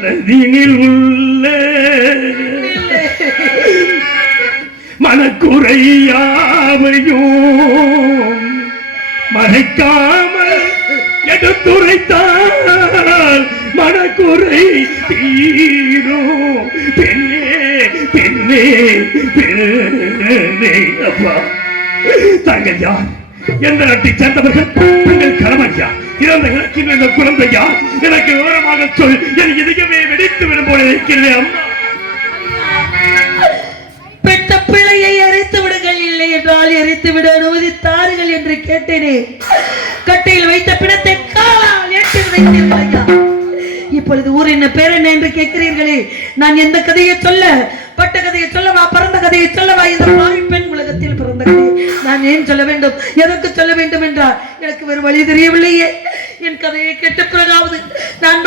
மனதினில் உள்ள மனக்குறையாவையும் மறைக்காமல் எடுத்துரைத்தால் மனக்குறை தீரும். பெண்ணே பெண்ணே பெண்ணே. அப்பா, தாங்கள் யார்? எந்த நாட்டை சேர்ந்தவர்கள்? உங்கள் கணவன் யார்? இறந்த கிடக்கின்ற இந்த குழந்தை யார்? எனக்கு விவரமாக சொல். என் இதயமே வெடித்து விடும் போல இருக்கிறேன். அம்மா, பெற்ற பிள்ளையை எரித்து விடுங்கள், இல்லை என்றால் எரித்து விட அனுமதித்தார்கள் என்று கேட்டேனே. கட்டையில் வைத்த பிணத்தை காலால் ஏற்றி வைத்தீர்கள் ஐயா. இப்பொழுது ஊர் என்ன பேர் என்ன என்று கேட்கிறீர்களே. நான் எந்த கதையை சொல்ல? பட்ட கதையை சொல்லவா? பிறந்த கதையை சொல்லவா? இந்த பாவி பெண் உலகத்தில் பிறந்த கதையை நான் ஏன் சொல்ல வேண்டும்? எதற்கு சொல்ல வேண்டும் என்றால் எனக்கு வேறு வழி தெரியவில்லையே. என் கதையை கேட்ட பிறகாவது நான்